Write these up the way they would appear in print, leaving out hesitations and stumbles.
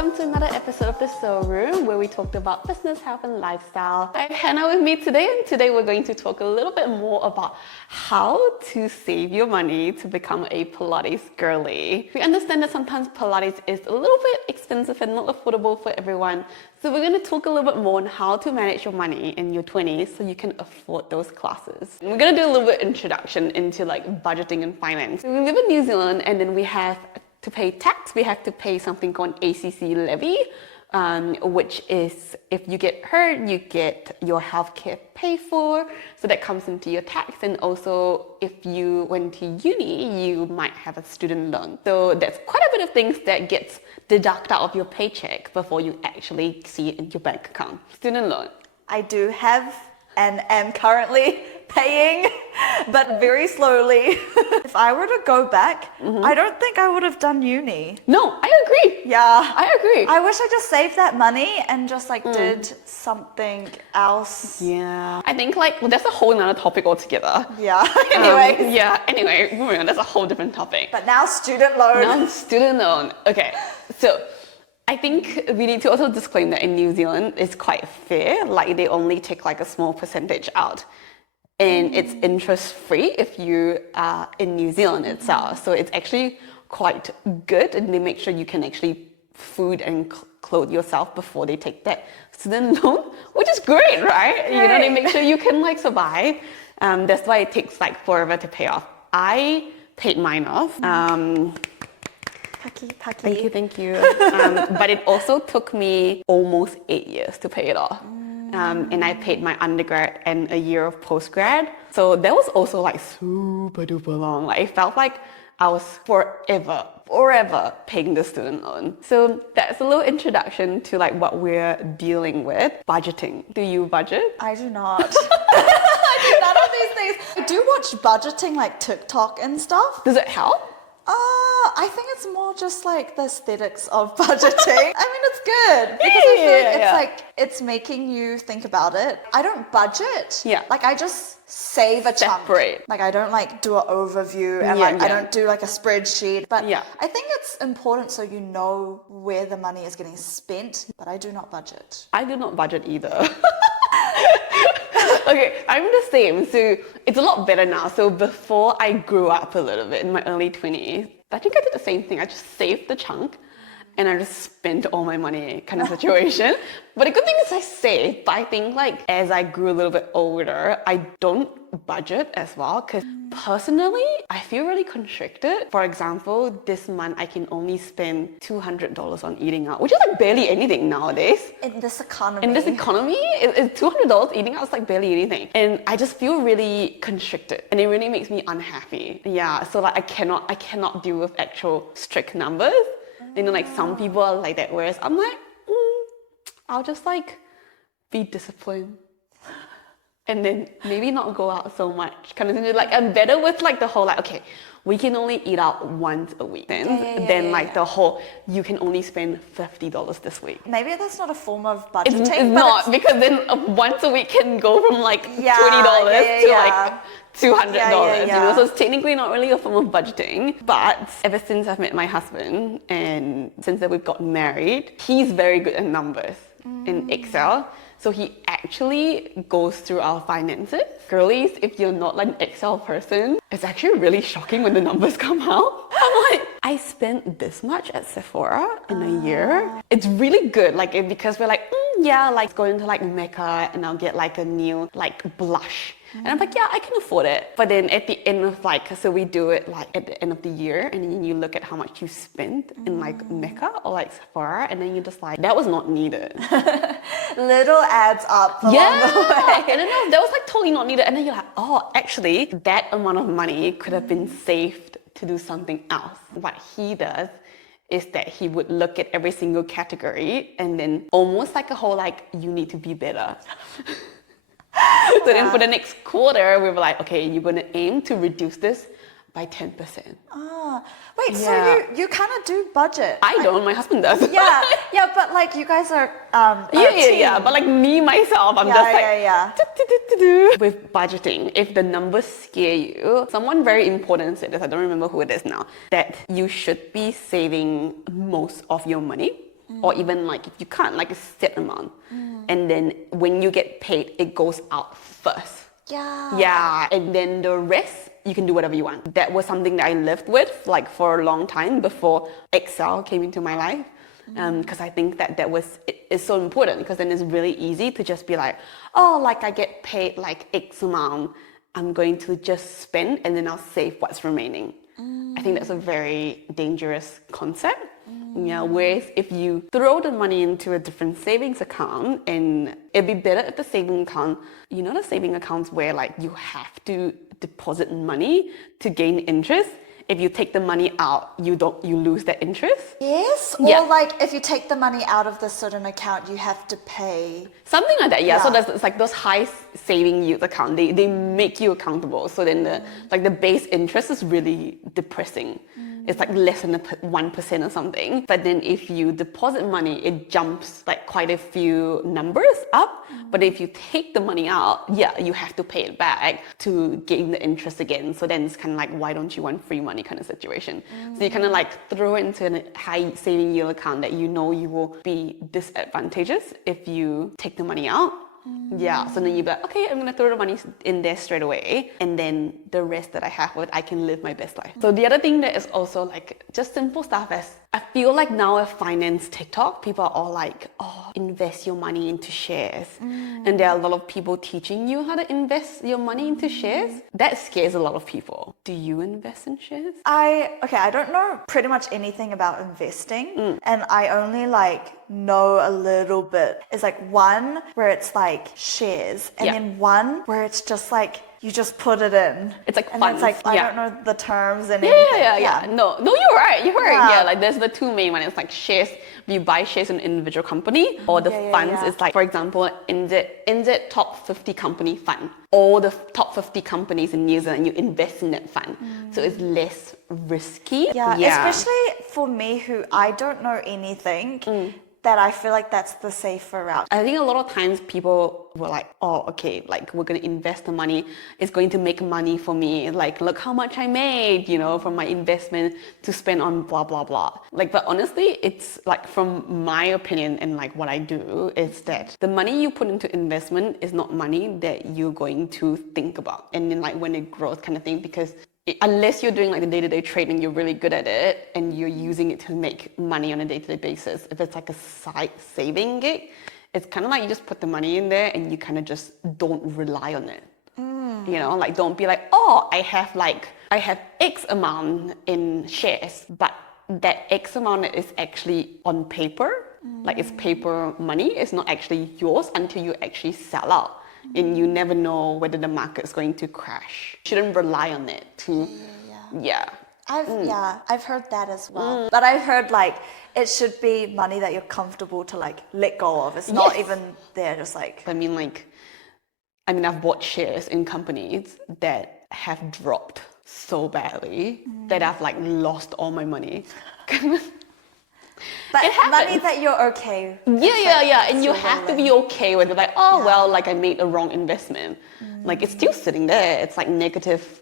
welcome to another episode of The Showroom where we talked about business, health and lifestyle. I have Hannah with me today, and today we're going to talk a little bit more about how to save your money to become a Pilates girly. We understand that sometimes Pilates is a little bit expensive and not affordable for everyone. So we're going to talk a little bit more on how to manage your money in your 20s so you can afford those classes. And we're going to do a little bit introduction into like budgeting and finance. So we live in New Zealand, and then we have to pay tax. We have to pay something called ACC levy, which is if you get hurt, you get your healthcare paid for. So that comes into your tax. And also if you went to uni, you might have a student loan. So that's quite a bit of things that gets deducted out of your paycheck before you actually see it in your bank account. Student loan. I do have and am currently paying, but very slowly. If I were to go back, I don't think I would have done uni. No, I agree. Yeah. I agree. I wish I just saved that money and just like did something else. Yeah. I think like, well, that's a whole nother topic altogether. Yeah. Anyways. Anyway, moving on, that's a whole different topic. But now student loan. Now student loan. Okay, so I think we need to also disclaim that in New Zealand it's quite fair. Like they only take like a small percentage out, and it's interest free if you are in New Zealand itself. So it's actually quite good, and they make sure you can actually food and clothe yourself before they take that student loan, which is great, right? You know, they make sure you can like survive. That's why it takes like forever to pay off. I paid mine off. Thank you. But it also took me almost 8 years to pay it off. And I paid my undergrad and a year of postgrad. So that was also like super duper long. Like it felt like I was forever paying the student loan. So that's a little introduction to like what we're dealing with. Budgeting. Do you budget? I do not. I do none of these things. I do watch budgeting like TikTok and stuff. Does it help? I think it's more just like the aesthetics of budgeting. I mean, it's good because I feel like it's like it's making you think about it. I don't budget. Yeah. Like I just save a chunk. Like I don't like do an overview and I don't do like a spreadsheet. But I think it's important so you know where the money is getting spent. But I do not budget. I do not budget either. Okay, I'm the same. So it's a lot better now. So before I grew up a little bit in my early 20s, I think I did the same thing. I just saved the chunk and I just spent all my money kind of situation. But the good thing is I saved. But I think like as I grew a little bit older, I don't budget as well because personally, I feel really constricted. For example, this month I can only spend $200 on eating out, which is like barely anything nowadays. In this economy, $200 eating out is like barely anything. And I just feel really constricted and it really makes me unhappy. Yeah, so like I cannot deal with actual strict numbers. You know, like some people are like that, whereas I'm like, I'll just like be disciplined. And then maybe not go out so much. Kind of thing. Like I'm better with like the whole like, okay, we can only eat out once a week. Then the whole, you can only spend $50 this week. Maybe that's not a form of budgeting. It's not, because then once a week can go from like $20 to like $200. You know? So it's technically not really a form of budgeting. But ever since I've met my husband and since that we've gotten married, he's very good at numbers in Excel. So he actually goes through our finances. Girlies, if you're not like an Excel person, it's actually really shocking when the numbers come out. I'm like, I spent this much at Sephora in a year. It's really good, like because we're like, like going to like Mecca and I'll get like a new like blush. And I'm like, yeah, I can afford it. But then at the end of like, so we do it like at the end of the year and then you look at how much you spent in like Mecca or like Sephora and then you're just like, that was not needed. Little adds up along the way. And then that was like totally not needed. And then you're like, oh, actually that amount of money could have been saved to do something else. What he does is that he would look at every single category and then almost like a whole like, you need to be better. So then for the next quarter, we were like, okay, you're going to aim to reduce this by 10%. So you kind of do budget. I don't, my husband does. But like you guys are but like me, myself, I'm just like, with budgeting, if the numbers scare you, someone very important said this, I don't remember who it is now, that you should be saving most of your money or even like if you can't, like a set amount. And then when you get paid, it goes out first. Yeah, and then the rest, you can do whatever you want. That was something that I lived with like for a long time before Excel came into my life. Because I think it's so important, because then it's really easy to just be like, oh, like I get paid like X amount, I'm going to just spend and then I'll save what's remaining. I think that's a very dangerous concept. Yeah, whereas if you throw the money into a different savings account, and it'd be better if the saving account, you know, the saving accounts where like you have to deposit money to gain interest. If you take the money out, you lose that interest. Yes, or like if you take the money out of the certain account, you have to pay. Something like that, yeah. So it's like those high saving yield account, they make you accountable. So then the base interest is really depressing. It's like less than 1% or something. But then if you deposit money, it jumps like quite a few numbers up. But if you take the money out, you have to pay it back to gain the interest again. So then it's kind of like, why don't you want free money kind of situation. So you kind of like throw it into a high saving yield account that you know you will be disadvantageous if you take the money out. Yeah, so then you be like, okay, I'm gonna throw the money in there straight away, and then the rest that I have with, I can live my best life. So the other thing that is also like just simple stuff as I feel like now at finance TikTok, people are all like, oh, invest your money into shares. And there are a lot of people teaching you how to invest your money into shares. That scares a lot of people. Do you invest in shares? I don't know pretty much anything about investing, and I only like know a little bit. It's like one where it's like shares, and then one where it's just like you just put it in. It's like and funds. It's like I don't know the terms and anything. Yeah. No, you're right. Yeah, like there's the two main ones. It's like shares. You buy shares in an individual company, or the funds is like, for example, NZ top 50 company fund. All the top 50 companies in New Zealand, you invest in that fund. So it's less risky. Yeah, especially for me who I don't know anything. That I feel like that's the safer route. I think a lot of times people were like, oh, okay, like we're going to invest the money. It's going to make money for me. Like, look how much I made, you know, from my investment to spend on blah, blah, blah. Like, but honestly, it's like from my opinion and like what I do is that the money you put into investment is not money that you're going to think about. And then like when it grows kind of thing, because unless you're doing like the day-to-day trading, you're really good at it and you're using it to make money on a day-to-day basis. If it's like a side saving gig, it's kind of like you just put the money in there and you kind of just don't rely on it. You know, like don't be like, oh, I have X amount in shares, but that X amount is actually on paper. Like it's paper money. It's not actually yours until you actually sell out. And you never know whether the market's going to crash. You shouldn't rely on it to, I've heard that as well. But I've heard like it should be money that you're comfortable to like let go of. It's not even there, just like. I mean, I've bought shares in companies that have dropped so badly that I've like lost all my money. But money that you're okay with. Yeah. And you have to be okay with it. Like, well, like I made a wrong investment. Like it's still sitting there. It's like negative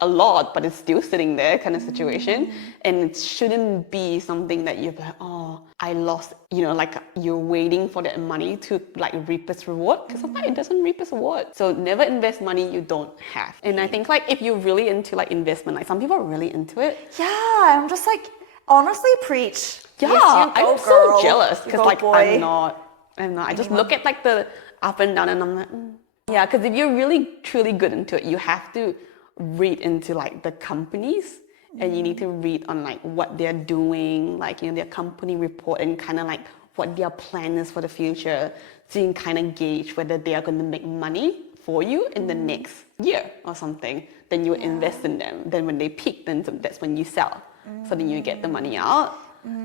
a lot, but it's still sitting there kind of situation. And it shouldn't be something that you're like, oh, I lost, you know, like you're waiting for that money to like reap its reward. Because sometimes it doesn't reap its reward. So never invest money you don't have. And I think like if you're really into like investment, like some people are really into it. Yeah, I'm just like, honestly, preach. Yeah, yes, I'm so jealous because like I'm not. I just look at like the up and down and I'm like, yeah, because if you're really truly good into it, you have to read into like the companies and you need to read on like what they're doing, like, you know, their company report and kind of like what their plan is for the future, so you can kind of gauge whether they are going to make money for you in the next year or something. Then you invest in them. Then when they peak, then that's when you sell. So then you get the money out.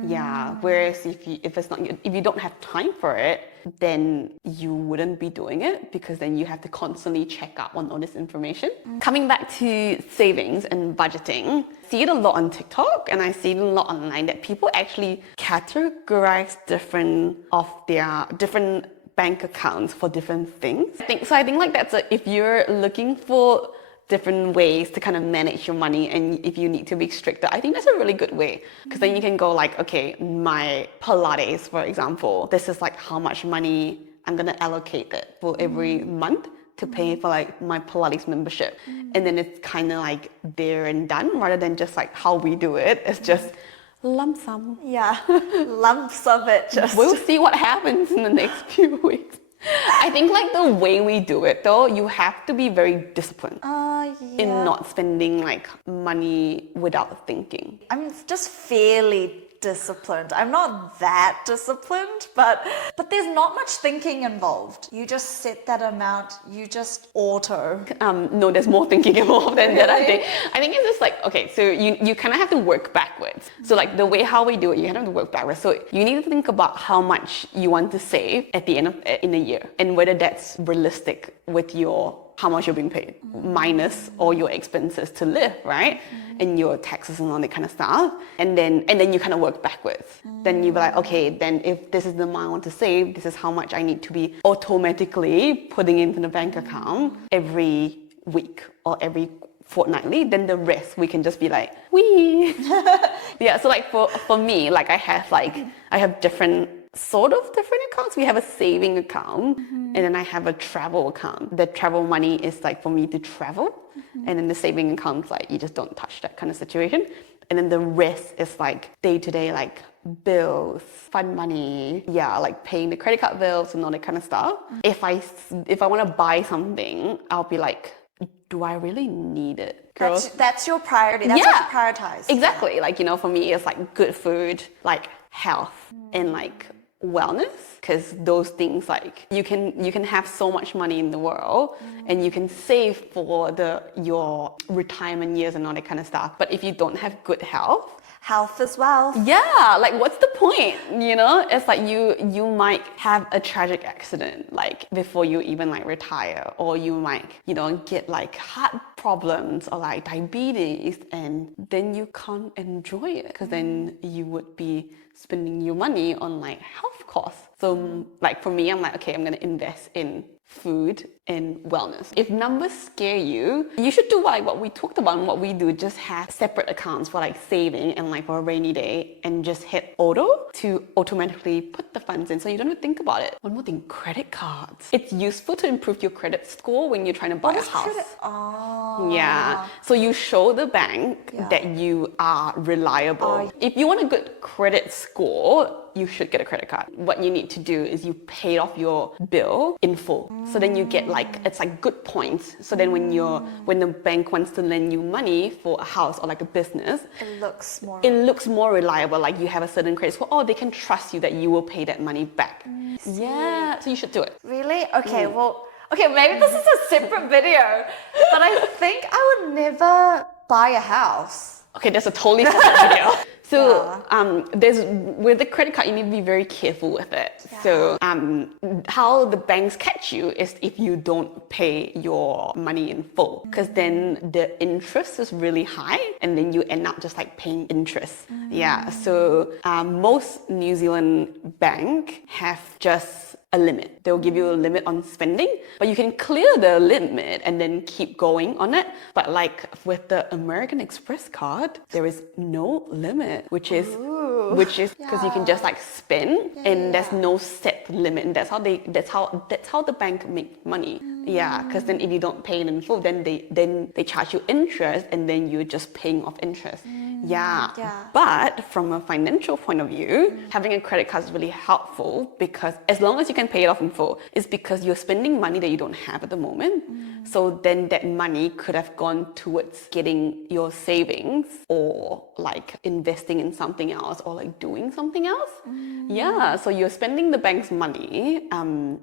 Yeah. Whereas if you don't have time for it, then you wouldn't be doing it because then you have to constantly check up on all this information. Coming back to savings and budgeting, I see it a lot on TikTok and I see it a lot online that people actually categorize different bank accounts for different things. I think like if you're looking for different ways to kind of manage your money, and if you need to be stricter, I think that's a really good way, because then you can go like, okay, my Pilates, for example, this is like how much money I'm gonna allocate it for every month to pay for like my Pilates membership. And then it's kind of like there and done, rather than just like how we do it. It's just lump sum. Yeah, lumps of it. Just we'll see what happens in the next few weeks. I think like the way we do it though, you have to be very disciplined in not spending like money without thinking. I'm just fairly disciplined. I'm not that disciplined, but there's not much thinking involved. You just set that amount, you just auto. No, there's more thinking involved than that, I think. I think it's just like, okay, so you kind of have to work backwards. So like the way how we do it, you have to work backwards. So you need to think about how much you want to save at the end of in a year, and whether that's realistic with your how much you're being paid, minus all your expenses to live, right? And your taxes and all that kind of stuff. And then you kind of work backwards. Then you'll be like, okay, then if this is the amount I want to save, this is how much I need to be automatically putting into the bank account every week or every fortnightly. Then the rest we can just be like, wee. Yeah, so like for me, like I have different accounts. We have a saving account, and then I have a travel account. The travel money is like for me to travel, and then the saving account's like you just don't touch that kind of situation. And then the rest is like day-to-day like bills, fun money, like paying the credit card bills and all that kind of stuff. If I want to buy something, I'll be like, do I really need it? Girls? That's your priority. That's what you prioritize. Exactly. Like, for me, it's like good food, like health, and like wellness, because those things, like you can have so much money in the world and you can save for your retirement years and all that kind of stuff, but if you don't have good health as well, like what's the point? It's like you might have a tragic accident like before you even like retire, or you might get like heart problems or like diabetes, and then you can't enjoy it because then you would be spending your money on like health costs. So like for me, I'm like, okay, I'm gonna invest in food and wellness. If numbers scare you, you should do like what we talked about and what we do, just have separate accounts for like saving and like for a rainy day, and just hit auto to automatically put the funds in so you don't have to think about it. One more thing, credit cards. It's useful to improve your credit score when you're trying to buy a house. Yeah. So you show the bank that you are reliable. If you want a good credit score, you should get a credit card. What you need to do is you pay off your bill in full. So then you get like, it's like good points. So then when the bank wants to lend you money for a house or like a business, it looks more reliable. Like you have a certain credit score, they can trust you that you will pay that money back. Yeah, so you should do it. Really? Okay, okay, maybe this is a separate video, but I think I would never buy a house. Okay, that's a totally separate video. So with the credit card, you need to be very careful with it. Yeah. So how the banks catch you is if you don't pay your money in full, because then the interest is really high, and then you end up just like paying interest. Yeah. So most New Zealand bank have just a limit. They'll give you a limit on spending, but you can clear the limit and then keep going on it. But like with the American Express card, there is no limit, which is because you can just like spend, and there's no set limit. And that's how the bank make money. Yeah, because then if you don't pay it in full, then they charge you interest, and then you're just paying off interest. Yeah. But from a financial point of view, having a credit card is really helpful, because as long as you can pay it off in full, it's because you're spending money that you don't have at the moment. So then that money could have gone towards getting your savings, or like investing in something else, or like doing something else. Yeah, so you're spending the bank's money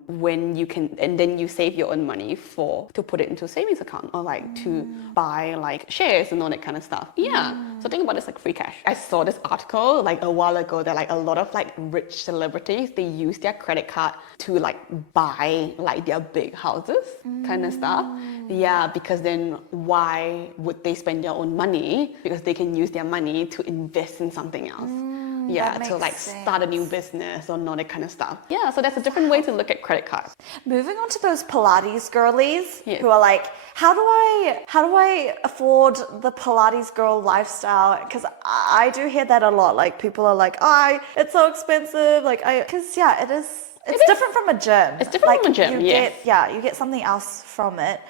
when you can, and then you save your own money to put it into a savings account, or like to buy like shares and all that kind of stuff. Yeah. So think about it as like free cash. I saw this article like a while ago that like a lot of like rich celebrities, they use their credit card to like buy like their big houses kind of stuff. Yeah, because then why would they spend their own money? Because they can use their money to invest in something else. Yeah, to like start a new business or not that kind of stuff. Yeah, so that's a different way to look at credit cards. Moving on to those Pilates girlies who are like, how do I afford the Pilates girl lifestyle? Because I do hear that a lot. Like people are like, it's so expensive. Because it is. It's different from a gym. It's different from a gym, you get something else from it.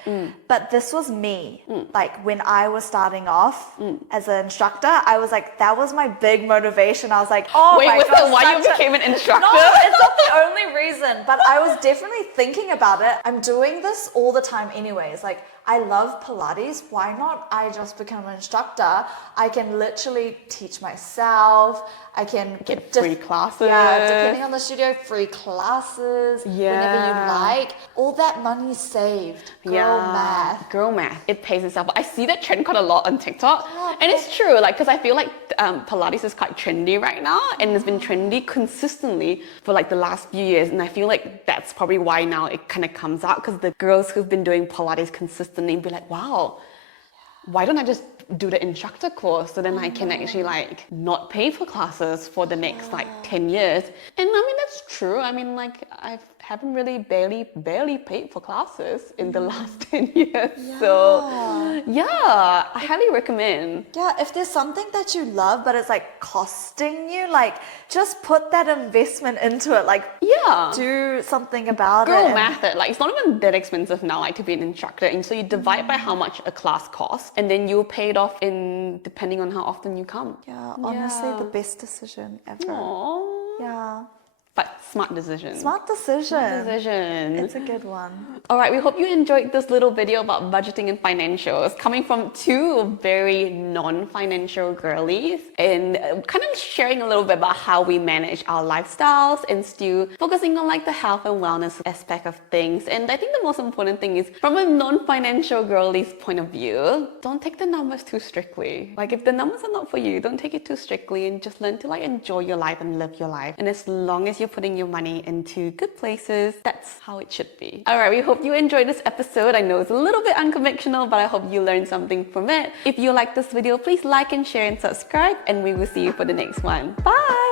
But this was me. Like when I was starting off as an instructor, I was like, that was my big motivation. I was like, oh my God. Wait, why you became an instructor? No, it's not the only reason, but I was definitely thinking about it. I'm doing this all the time anyways. Like, I love Pilates. Why not I just become an instructor? I can literally teach myself. I can get free classes. Yeah, depending on the studio, free classes whenever you like. All that money saved. Girl math. Girl math. It pays itself. I see that trend quite a lot on TikTok. And it's true, like, because I feel like Pilates is quite trendy right now, and it's been trendy consistently for like the last few years. And I feel like that's probably why now it kind of comes out, because the girls who've been doing Pilates consistently be like, wow, why don't I just do the instructor course so then I can actually like not pay for classes for the next like 10 years. And I mean, that's true. I mean, like I haven't really barely paid for classes in the last 10 years. So yeah, I highly recommend. Yeah, if there's something that you love but it's like costing you, like just put that investment into it. Like do something about it. Girl math it. Like it's not even that expensive now, like to be an instructor. And so you divide by how much a class costs, and then you'll pay it off in depending on how often you come. Yeah, honestly, the best decision ever. Aww. Yeah. But smart decision. Smart decision. Smart decision. It's a good one. All right, we hope you enjoyed this little video about budgeting and financials coming from two very non-financial girlies, and kind of sharing a little bit about how we manage our lifestyles and still focusing on like the health and wellness aspect of things. And I think the most important thing is from a non-financial girlie's point of view, don't take the numbers too strictly. Like if the numbers are not for you, don't take it too strictly, and just learn to like enjoy your life and live your life. And as long as you're putting your money into good places, that's how it should be. All right, we hope you enjoyed this episode. I know it's a little bit unconventional, but I hope you learned something from it. If you like this video, please like and share and subscribe, and we will see you for the next one. Bye!